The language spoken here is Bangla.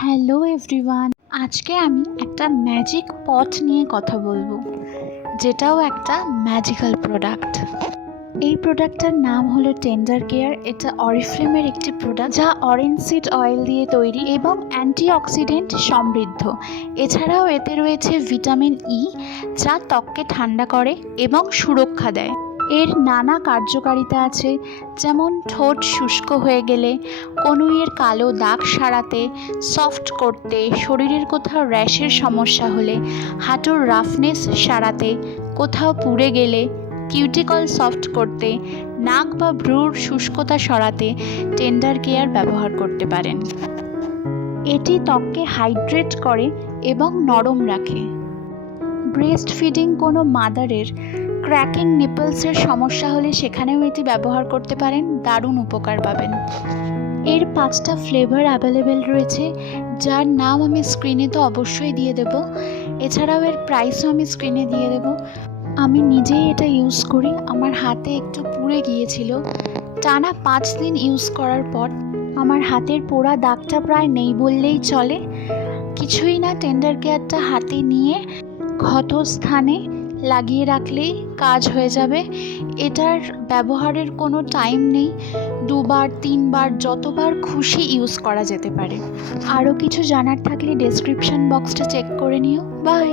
হ্যালো এভরিওয়ান, আজকে আমি একটা ম্যাজিক পট নিয়ে কথা বলবো, যেটাও একটা ম্যাজিক্যাল প্রোডাক্ট। এই প্রোডাক্টটার নাম হলো টেন্ডার কেয়ার। এটা অরিফ্লেমের একটি প্রোডাক্ট, যা অরেঞ্জ সিড অয়েল দিয়ে তৈরি এবং অ্যান্টিঅক্সিডেন্ট সমৃদ্ধ। এছাড়াও এতে রয়েছে ভিটামিন ই, যা ত্বককে ঠান্ডা করে এবং সুরক্ষা দেয়। এর নানা কার্যকারিতা আছে, যেমন ঠোঁট শুষ্ক হয়ে গেলে, কনুইয়ের কালো দাগ সারাতে, সফট করতে, শরীরের কোথাও র্যাশের সমস্যা হলে, হাঁটুর রাফনেস সারাতে, কোথাও পুড়ে গেলে কিউটিকল সফট করতে, নাক বা ভ্রুর শুষ্কতা সরাতে টেন্ডার কেয়ার ব্যবহার করতে পারেন। এটি ত্বককে হাইড্রেট করে এবং নরম রাখে। ব্রেস্ট ফিডিং কোনো মাদারের ক্র্যাকিং নিপলসের সমস্যা হলে সেখানেও এটি ব্যবহার করতে পারেন, দারুণ উপকার পাবেন। এর 5টা ফ্লেভার অ্যাভেলেবেল রয়েছে, যার নাম আমি স্ক্রিনে তো অবশ্যই দিয়ে দেব। এছাড়াও এর প্রাইসও আমি স্ক্রিনে দিয়ে দেব। আমি নিজেই এটা ইউজ করি, আমার হাতে একটু পুড়ে গিয়েছিল। টানা 5 দিন ইউজ করার পর আমার হাতের পোড়া দাগটা প্রায় নেই বললেই চলে। কিছুই না, টেন্ডার কেয়ারটা হাতে নিয়ে ক্ষত স্থানে লাগিয়ে রাখলেই কাজ হয়ে যাবে। এটার ব্যবহারের কোনো টাইম নেই, 2বার 3বার যতবার খুশি ইউজ করা যেতে পারে। আরও কিছু জানার থাকলে ডেসক্রিপশন বক্সটা চেক করে নিও। বাই।